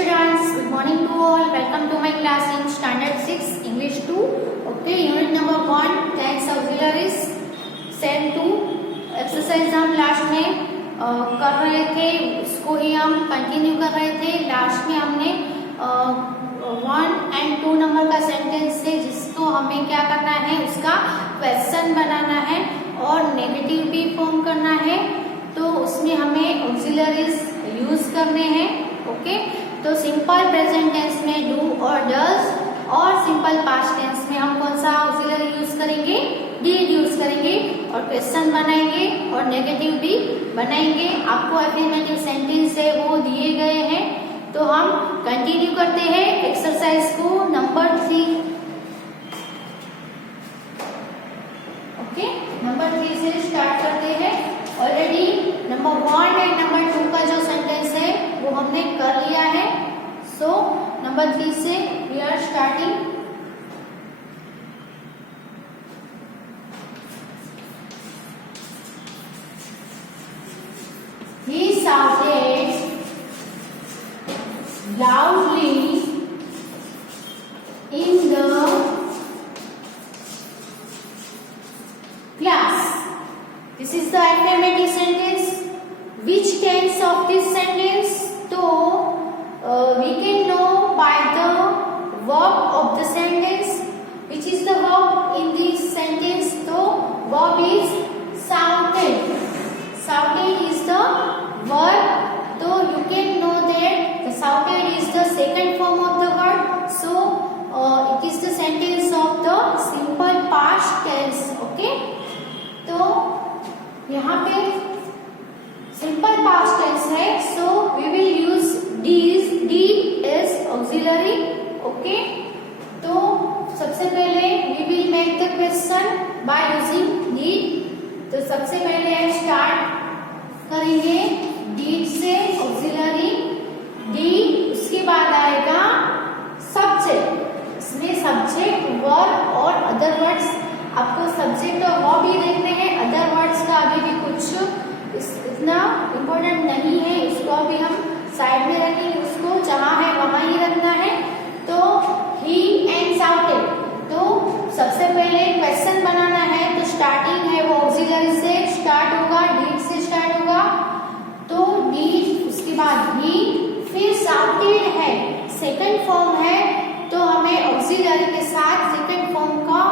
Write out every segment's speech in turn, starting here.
students, good morning to all. Welcome to my class in Standard 6 English 2. Okay, unit number 1 tense auxiliaries set 2 एक्सरसाइज हम लास्ट में कर रहे थे, उसको ही हम कंटिन्यू कर रहे थे। लास्ट में हमने 1 and 2 नंबर का सेंटेंस से जिसको हमें क्या करना है, उसका क्वेश्चन बनाना है और नेगेटिव भी फॉर्म करना है। तो उसमें हमें ऑक्सिलरीज यूज करने हैं। ओके, तो सिंपल प्रेजेंट टेंस में डू और डज, और सिंपल पास्ट टेंस में हम कौन सा ऑक्सिलरी यूज करेंगे, डिड यूज करेंगे और क्वेश्चन बनाएंगे और नेगेटिव भी बनाएंगे। आपको अफर्मेटिव सेंटेंस है वो दिए गए हैं, तो हम कंटिन्यू करते हैं एक्सरसाइज को नंबर 3। ओके, नंबर 3 से स्टार्ट करते हैं। ऑलरेडी नंबर 1 एंड नंबर 2 का जो सेंटेंस है वो हमने कर लिया है। सो नंबर 3 से we are starting. He shouted loudly in the class. This is the affirmative sentence. Which tense of this sentence? So we can know by the verb of the sentence. Which is the verb in this sentence? So verb is shouted. Shouted is the verb. So you can know that the shouted is the second form of the verb. So it is the sentence of the simple past tense. Okay. तो यहाँ पे simple past tense है, so we will use did as auxiliary. Okay, तो सबसे पहले we will make the question by using did। तो सबसे पहले हम स्टार्ट करेंगे did से ऑक्सिलरी did, उसके बाद आएगा सब्जेक्ट। इसमें सब्जेक्ट, वर्ब और अदर वर्ड्स। आपको सब्जेक्ट और वर्ब भी देखने हैं, अदर वर्ड्स का अभी भी कुछ इतना इम्पोर्टेंट नहीं है, इसको अभी हम साइड में रखेंगे, उसको जहाँ है वहां ही रखना है। तो he and shouted, तो सबसे पहले क्वेश्चन बनाना है, तो स्टार्टिंग है वो ऑक्सिलरी से स्टार्ट होगा, did से स्टार्ट होगा। तो did, उसके बाद he, फिर shouted है, सेकंड फॉर्म है, तो हमें ऑक्सिलरी के साथ सेकंड फॉर्म का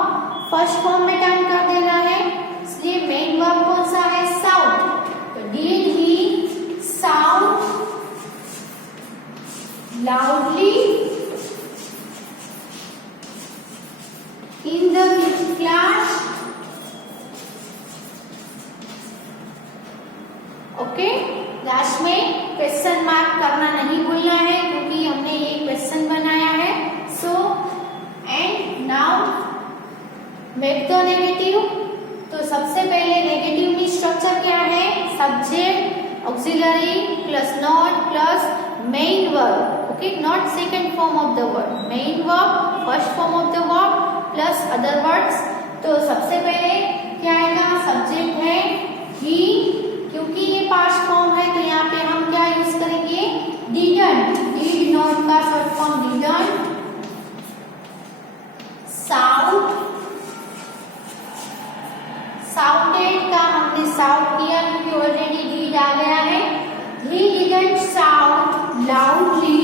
फर्स्ट फॉर्म में टर्न कर देना है। इसलिए मेन वर्ब कौन सा है, साउट। तो did he shout loudly in the class? Okay, last में क्वेश्चन मार्क करना नहीं भूलना है, क्योंकि हमने ये क्वेश्चन बनाया है। So and now make the negative. तो सबसे पहले नेगेटिव में स्ट्रक्चर क्या है, subject, auxiliary plus not plus main verb. Okay, not second form of the word, main verb, first form of the verb plus other words. तो सबसे पहले क्या आएगा, सब्जेक्ट है ही, क्योंकि ये पास्ट फॉर्म है तो यहाँ पे हम क्या यूज करेंगे, didn't, did not का short form didn't। shout, shouted का हमने shout किया क्योंकि ऑलरेडी did आ गया है। He didn't shout loudly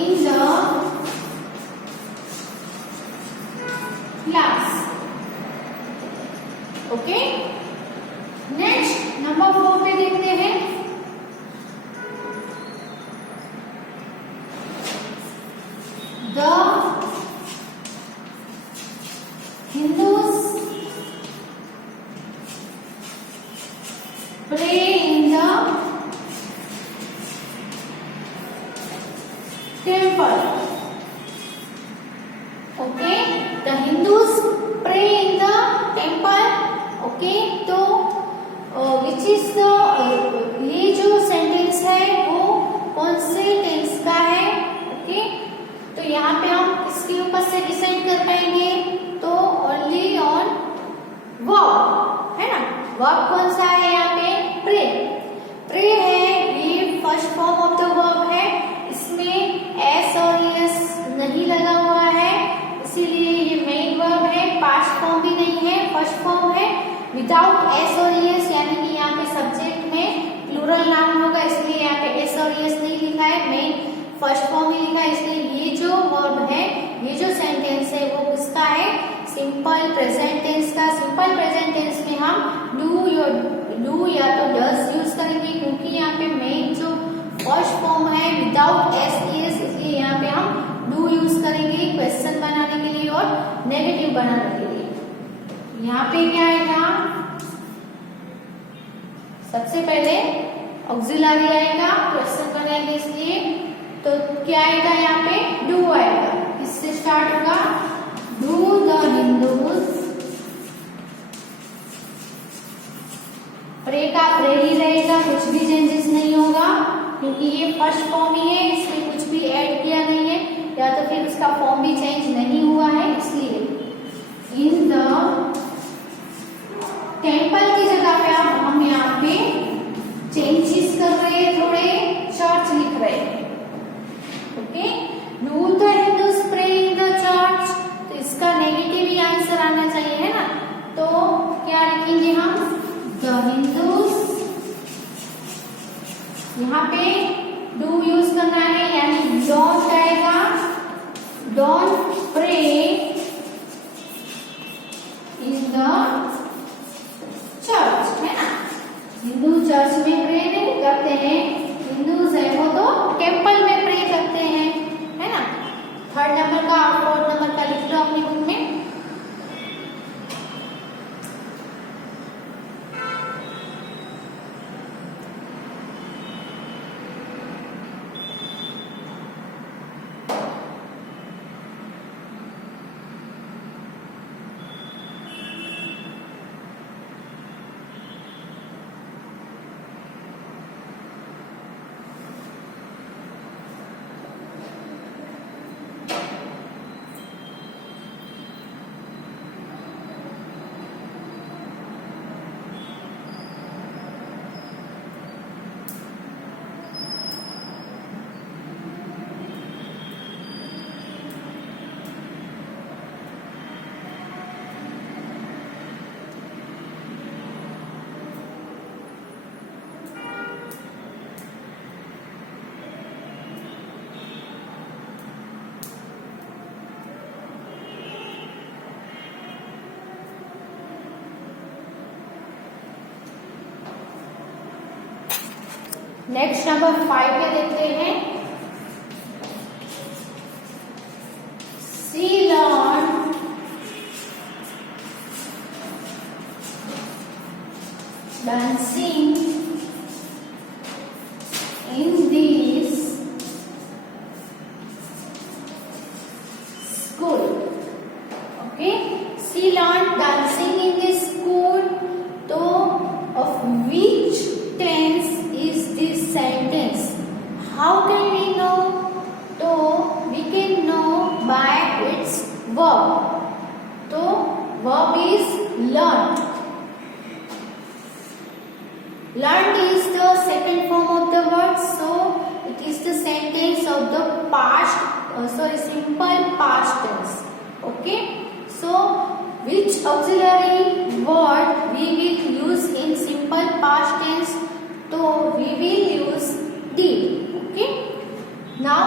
in the class. Okay, next number 4 पे देखते हैं। The Hindus pray in the temple. Okay, the Hindus pray in the temple. Okay, तो विच इज द, ये जो सेंटेंस है वो कौन से टेंस का है। ओके, तो यहाँ पे हम इसके ऊपर से डिसाइड कर पाएंगे, तो ओनली ऑन वर्ब है ना। वर्ब कौन सा है यहाँ पे, प्रे। सिंपल प्रेजेंट टेंस का। सिंपल प्रेजेंट टेंस में हम डू या तो डज यूज करेंगे, क्योंकि यहाँ पे मेन जो फर्स्ट फॉर्म है विदाउट एस, इसलिए यहाँ पे हम डू यूज करेंगे क्वेश्चन बनाने के लिए और नेगेटिव बनाने के लिए। यहाँ पे क्या आएगा, सबसे पहले ऑक्सिलरी आएगा क्वेश्चन बनाएंगे इसलिए, तो क्या आएगा यहाँ पे डू आएगा। इससे स्टार्ट होगा, डू द हिंदूज, प्रे का प्रे ही रहेगा, कुछ भी चेंजेस नहीं होगा, क्योंकि ये फर्स्ट फॉर्म ही है, इसमें कुछ भी ऐड किया नहीं है, या तो फिर उसका फॉर्म भी चेंज नहीं हुआ है, इसलिए इन द टेम्पल की जगह पे हम यहाँ पे चेंजेस कर रहे हैं, थोड़े चर्च लिख रहे हैं। Okay, do the Hindus pray in the church, तो इसका नेगेटिव ही आंसर आना चाहिए, है ना। तो क्या लिखेंगे हम, द हिंदूज, यहाँ पे डू यूज करना है, यानी डोंट आएगा, don't pray in the church, है ना। हिंदू चर्च में प्रे नहीं करते हैं, हिंदूज है वो तो टेम्पल में प्रे करते हैं, है ना। थर्ड नंबर का और फोर्थ नंबर का लिख लो अपनी बुक में। नेक्स्ट नंबर 5 पे देखते हैं, she learn dancing in this school. Okay, she learn dancing in this school, तो of which tense is this sentence? How can we know? तो we can know by its verb. तो verb is learned. Learned is the second form of the word, so it is the sentence of the past. Simple past tense. Okay. So which auxiliary word we will use in simple past tense? So we will use did. Okay. Now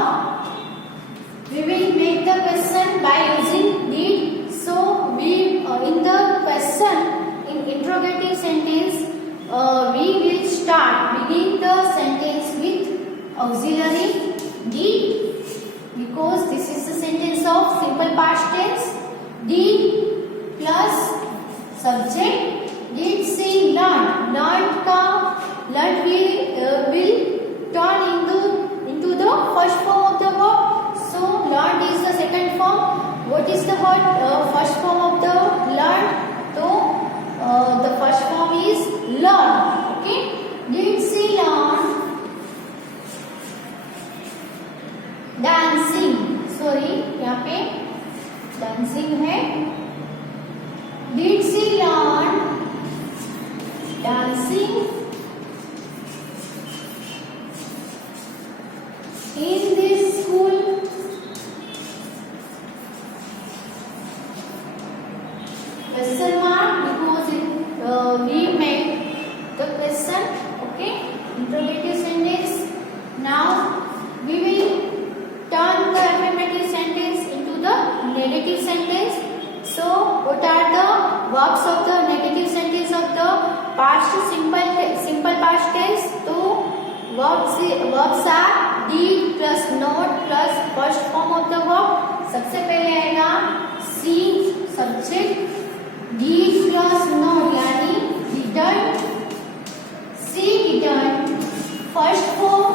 we will make the question by using did. So we in the question, in interrogative sentence, we will begin the sentence with auxiliary did, because this is the sentence of simple past tense. Did plus subject, did she learn, learned का learned will turn into the first form of the verb. So learned is the second form. What is the first form of the learned? So the first form is learn. Okay, did she learn dancing? Sorry, यहाँ पे dancing है. Did she learn dancing in this school? Question mark, because we made the question. Okay, interrogative sentence. Now we will turn the affirmative sentence into the negative sentence. So what are the verbs of the negative sentence of the past simple past tense? So verbs are did plus not plus first form of the verb. सबसे पहले आएगा seen subject, did plus not यानी didn't, she didn't, first form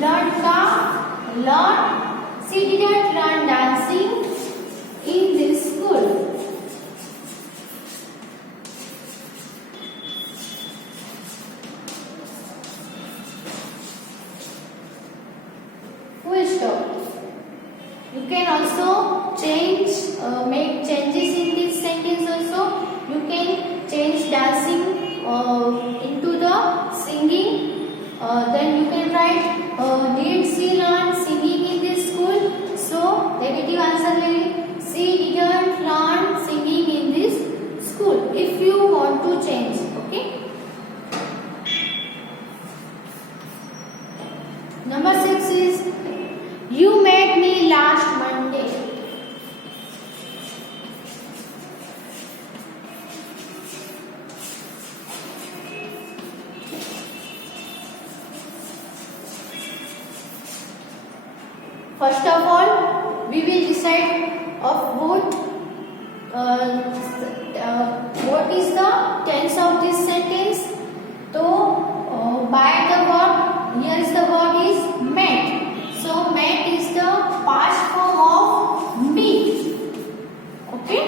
learn का learn, she didn't learn dancing in this school. Full stop. You can also make changes in this sentence also. You can change dancing into the singing. Then you can write did she learn singing in this school? So negative answer will be she didn't learn singing in this school. If you want to change, okay. Number 6 is you met me last Monday. First of all, we will decide of what is the tense of this sentence. So by the verb, here is the verb is met. So met is the past form of meet. Okay.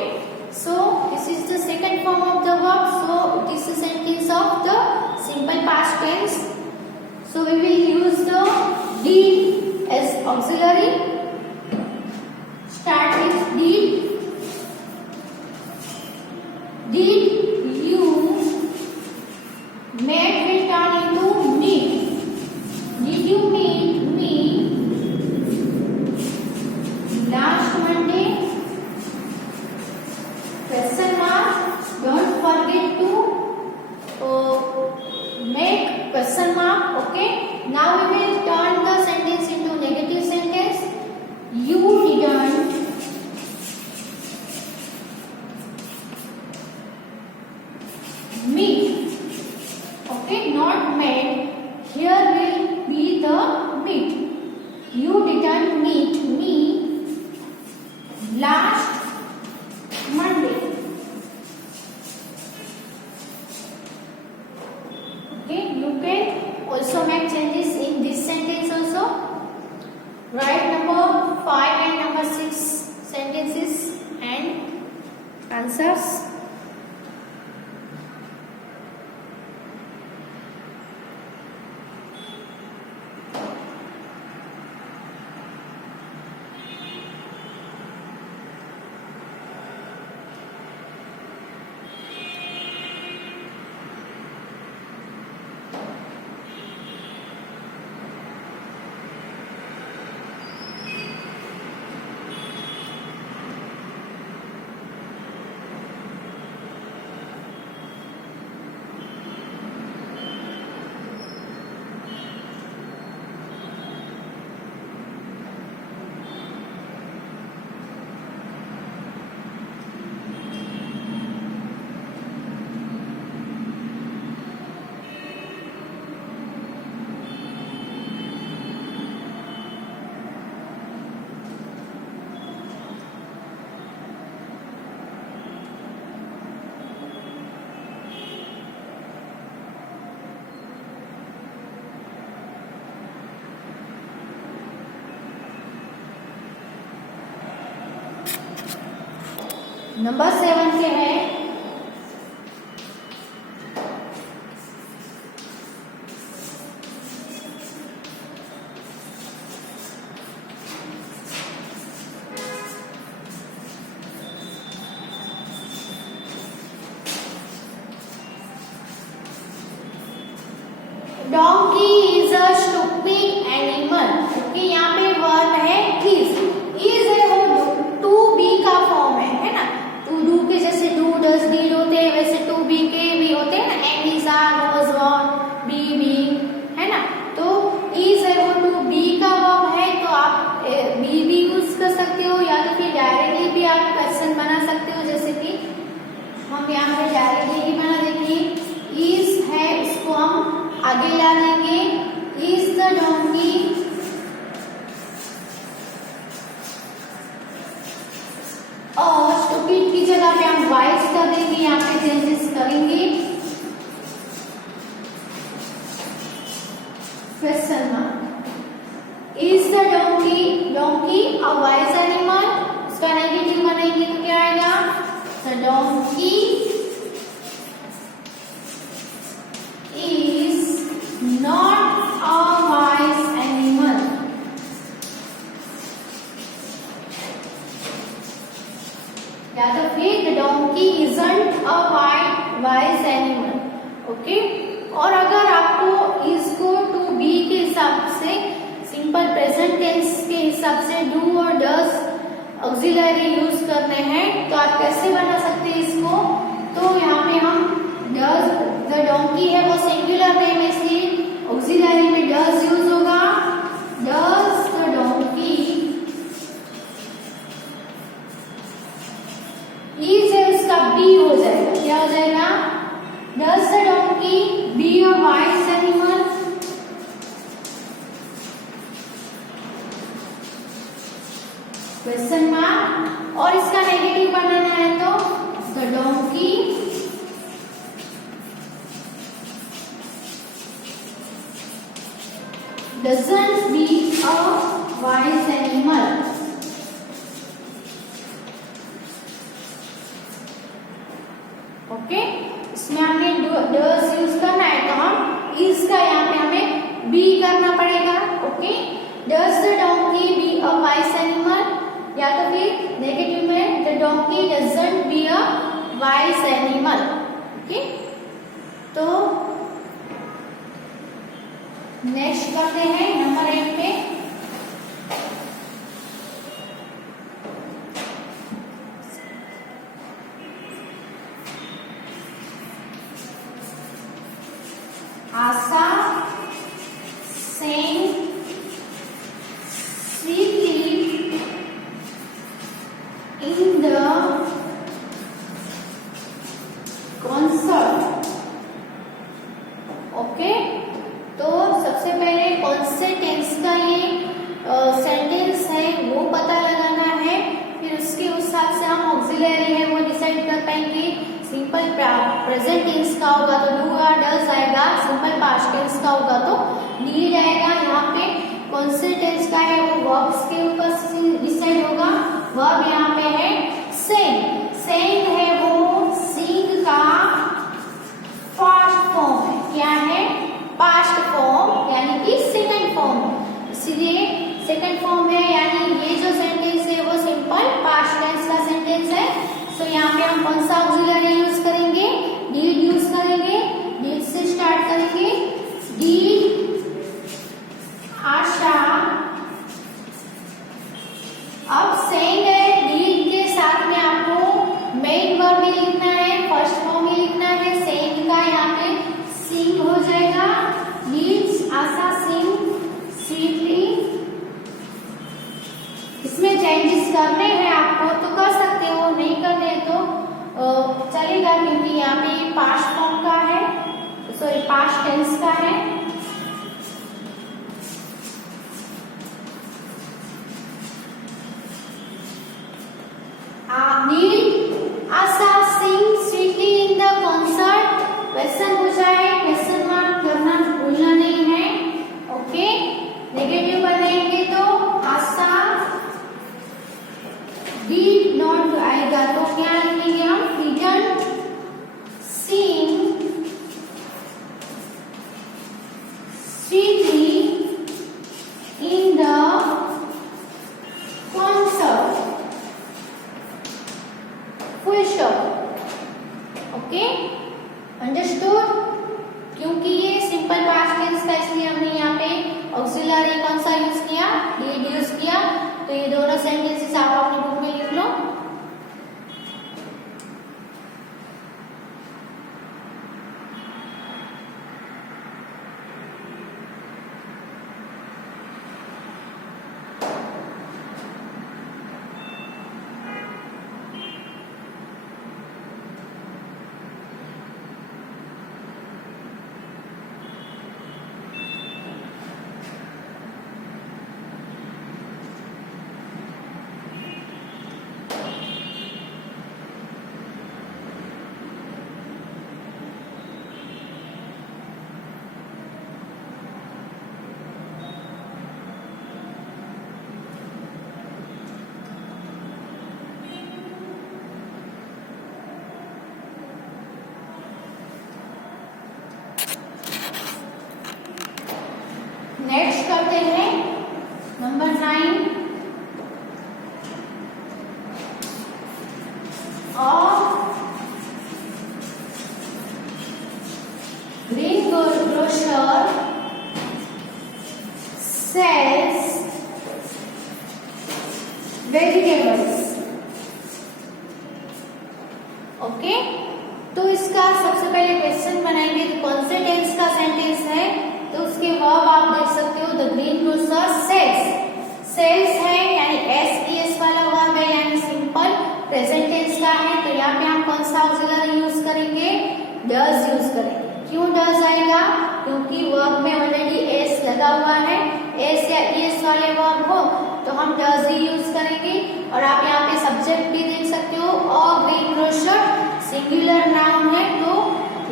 So this is the second form of the verb. So this is sentence of the simple past tense. So we will use the did as auxiliary. Start with did. Did you met will turn into meet. Did you meet me last Monday? Question mark. Don't forget to make question mark. Okay. Now we will turn the sentence into negative sentence. You didn't meet. Okay, not met. Here will be the meet. You didn't meet me last Monday. Okay, you can also make changes in this sentence also. Write number 5 and number 6 sentences and answers. Number 7 के है donkey is a stupid animal. Okay, यहाँ पे वर्ब है इज है वो to be का फॉर्म है ना। टू डू के जैसे डू डज डीड होते हैं वैसे टू बी के भी होते हैं ना। Am is are was were be been है ना। तो इज है वो टू बी का वर्ब है, तो आप बी भी यूज कर सकते हो या तो फिर डायरेक्टली भी आप क्वेश्चन बना सकते हो, जैसे कि आगे ला देंगे इज द डोंकी, और स्टूपिड की जगह पे हम वाइज कर देंगे, यहाँ पे चेंजेस करेंगे। Question mark, is the donkey, donkey a wise animal, इसका नेगेटिव बनाएंगे तो क्या आएगा, the donkey is not a wise animal, या तो फिर the donkey isn't a wise animal. Okay, और अगर आपको इसको टू बी के हिसाब से, सिंपल प्रेजेंट टेंस के हिसाब से डू और डज ऑक्सिलरी यूज करने हैं तो आप कैसे बना सकते हैं इसको, तो यहाँ पे हम डज, द डोंकी है वो सिंगुलर नेम है इसलिए ऑक्सिलरी में डज यूज होगा, डज द डोंकी इज है उसका बी हो जाएगा, क्या हो जाएगा, does the donkey be a wise animal, question mark, और इसका नेगेटिव बनाना है तो the donkey doesn't be a wise animal। Okay, इसमें हमने डज यूज करना है तो हम इज का यहाँ पे हमें बी करना पड़ेगा। Okay, does the donkey be a wise animal, या तो फिर नेगेटिव में the donkey doesn't be a wise animal. Okay, तो नेक्स्ट करते हैं नंबर 8 पे, आशा sang sweetly in the concert। Okay, तो सबसे पहले कौन से टेंस का ये सेंटेंस है वो पता लगाना है, फिर उसके हिसाब से हम ऑक्सिलरी है वो डिसाइड कर पाएंगे। सिंपल प्रेजेंट टेंस का होगा तो डू या डज आएगा, सिंपल पास्ट टेंस का होगा तो डीड आएगा। यहाँ पे कौन से टेंस का है वो वर्ब्स के ऊपर डिसाइड होगा। वर्ब यहाँ पे है सेंग, सेंग है वो सिंग का पास्ट फॉर्म है, क्या है, पास्ट फॉर्म यानी कि सेकंड फॉर्म, इसलिए सेकंड फॉर्म है, यानी ये जो सेंटेंस है वो सिंपल पास्ट टेंस का सेंटेंस है। सो यहाँ पे हम कौन सा ऑक्सिलरी यूज करेंगे, डीड यूज करेंगे, डीड से स्टार्ट करेंगे, डीड आशा, अब सेइंग है, डीड के साथ में आपको मेन वर्ब भी लिखना है, फर्स्ट फॉर्म भी लिखना है, सेइंग का यहाँ पे सिंग हो जाएगा, डीड आशा सिंग स्वीटली। इसमें चेंजेस करने हैं आपको तो कर सकते हो, नहीं करने तो चलेगा, क्योंकि यहाँ पे पास्ट फॉर्म का है, सॉरी पास्ट टेंस का है। Did Asha sing sweetly in the concert, question हो जाए, क्वेश्चन मार्क करना भूलना नहीं है। ओके, नेगेटिव बनेंगे तो आशा did not आएगा तो क्या लिखेंगे हम, didn't sing sweetly in the concert, full stop। Okay, understood. क्योंकि ये सिंपल पास्ट टेंस था इसलिए हमने यहाँ पे ऑक्सिलरी कौन सा यूज किया, did यूज किया। तो ये दोनों सेंटेंसेस आप अपनी बुक में लिख लो। नेक्स्ट करते हैं नंबर 9। Green grocer sells vegetables। Okay, तो इसका सबसे पहले क्वेश्चन बनाएंगे। तो कौन से टेंस का सेंटेंस है, तो उसके वर्ब आप देख सकते हो। द ग्रीन ग्रोसर सेल्स है यानी SES वाला वर्ब है, यानी सिंपल प्रेजेंट टेंस का है। तो यहाँ पे हम कौन सा ऑक्सिलरी यूज करेंगे, डज यूज करेंगे। क्यों डज आएगा, क्योंकि वर्ब में ऑलरेडी एस लगा हुआ है। एस या ईएस वाले वर्ब हो तो हम डज ही यूज करेंगे। और आप यहाँ पे सब्जेक्ट भी देख सकते हो। और ग्रीन ग्रोसर सिंगुलर नाउन है, तो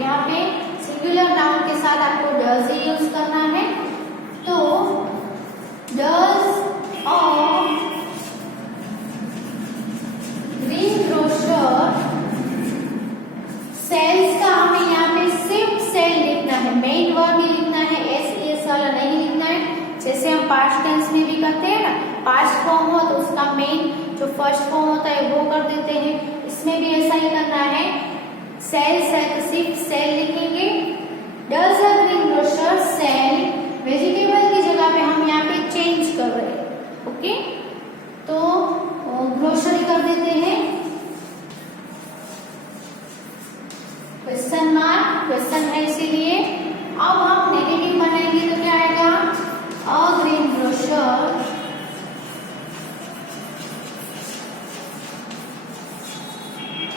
यहाँ पे सिंगुलर नाउन के साथ आपको डज ही यूज करना है। तो does of green grocer sells का हमें यहाँ पे सिर्फ सेल लिखना है, मेन वर्ब ही लिखना है, एस वाला नहीं लिखना है। जैसे हम पास्ट टेंस में भी करते हैं ना, पास्ट फॉर्म हो तो उसका मेन जो फर्स्ट फॉर्म होता है वो कर देते हैं। इसमें भी ऐसा ही करना है। सेल्स है तो सिर्फ सेल लिखेंगे। Does a green grocer sell vegetable की जगह पे हम यहाँ पे चेंज कर रहे हैं। ओके, तो ग्रोसरी कर देते हैं क्वेश्चन मार्क, क्वेश्चन है इसीलिए। अब हम नेगेटिव बनाएंगे तो क्या आएगा, अ ग्रीन ग्रोसर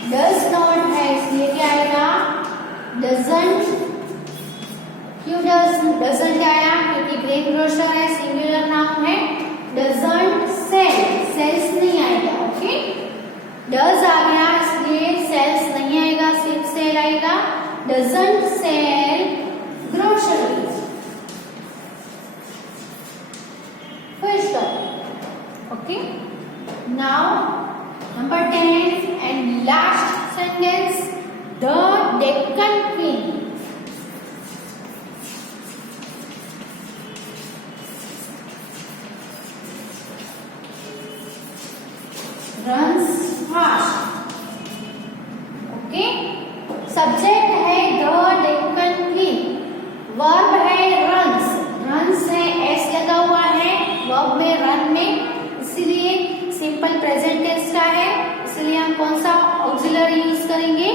डज नॉट है, इसलिए क्या आएगा, डजंट। क्यों डजंट आया, क्योंकि ग्रीन ग्रोसर है, सिंगुलर नाउन है। डजंट सेल्स नहीं आएगा। ओके, डज आ गया इसलिए सेल्स नहीं आएगा, सिर्फ सेल आएगा। Doesn't sell grocery. First okay, now number 10 and last sentence. The Deccan queen runs fast। Okay, subject है द डेक्कन क्वीन, वर्ब है रन्स है, एस लगा हुआ है वर्ब में, रन में, इसीलिए सिंपल प्रेजेंट टेंस का है। इसलिए हम कौन सा ऑक्सिलरी यूज करेंगे,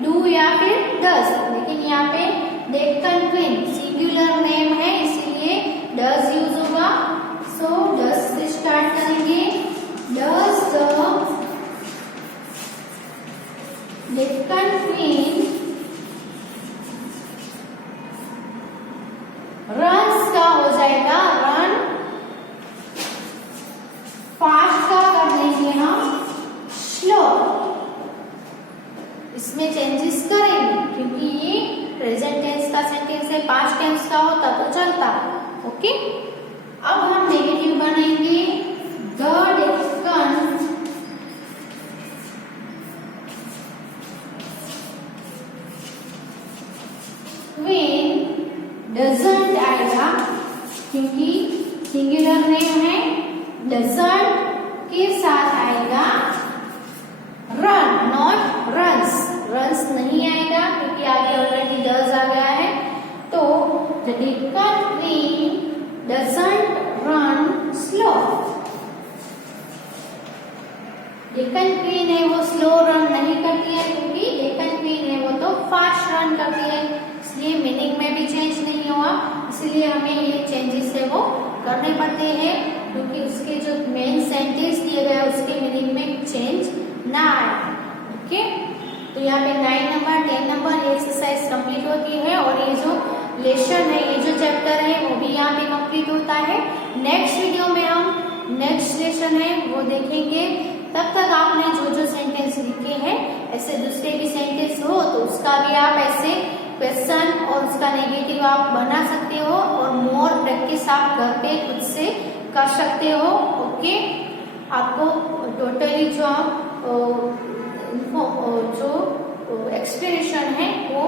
डू या फिर डज। लेकिन यहाँ पे डेक्कन क्वीन सिंगुलर नेम है, इसीलिए डज यूज होगा। सो डज से स्टार्ट करेंगे। Does the Deccan Queen runs का हो जाएगा रन, फास्ट का कर लेंगे हम स्लो। इसमें चेंजेस करेंगे क्योंकि ये प्रेजेंट टेंस का सेंटेंस है, पास्ट टेंस का होता तो चलता। ओके, अब हम नेगेटिव बनाएंगे। The Deccan Queen doesn't आएगा क्योंकि सिंगुलर नेम है। doesn't के साथ आएगा run, not runs। runs नहीं आएगा क्योंकि आगे ऑलरेडी does आ गया है। तो the Deccan Queen doesn't run slow। Deccan क्वीन है वो स्लो रन नहीं करती है, क्योंकि डेक्कन क्वीन है वो तो फास्ट रन करती है, इसलिए मीनिंग में भी चेंज नहीं हुआ। इसलिए हमें ये चेंजेस है वो करने पड़ते हैं, क्योंकि उसके जो मेन सेंटेंस दिए गए उसके मीनिंग में चेंज ना आए। ओके, तो यहाँ पे 9 नंबर 10 नंबर एक्सरसाइज कंप्लीट होती है। और ये जो लेसन है, ये जो चैप्टर है वो भी यहाँ पे कंप्लीट होता है। नेक्स्ट वीडियो में हम नेक्स्ट लेसन है वो देखेंगे। तब तक आपने जो जो सेंटेंस लिखे हैं, ऐसे दूसरे भी सेंटेंस हो तो उसका भी आप ऐसे क्वेश्चन और उसका नेगेटिव आप बना सकते हो, और मोर प्रैक्टिस आप घर पे खुद से कर सकते हो। ओके, आपको टोटली जो एक्सप्लेनेशन है वो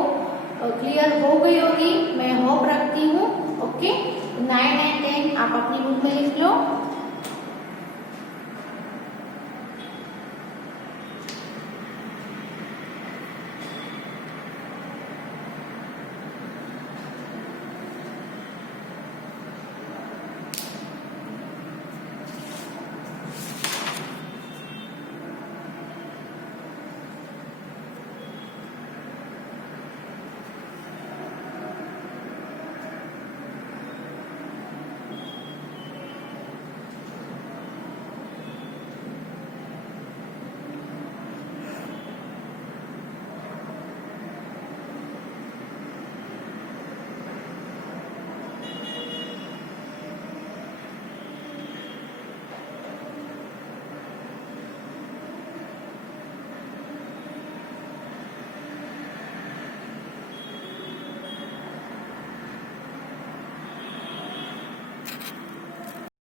क्लियर हो गई होगी, मैं होप रखती हूँ। ओके, 9 एंड आप अपनी बुक में लिख लो।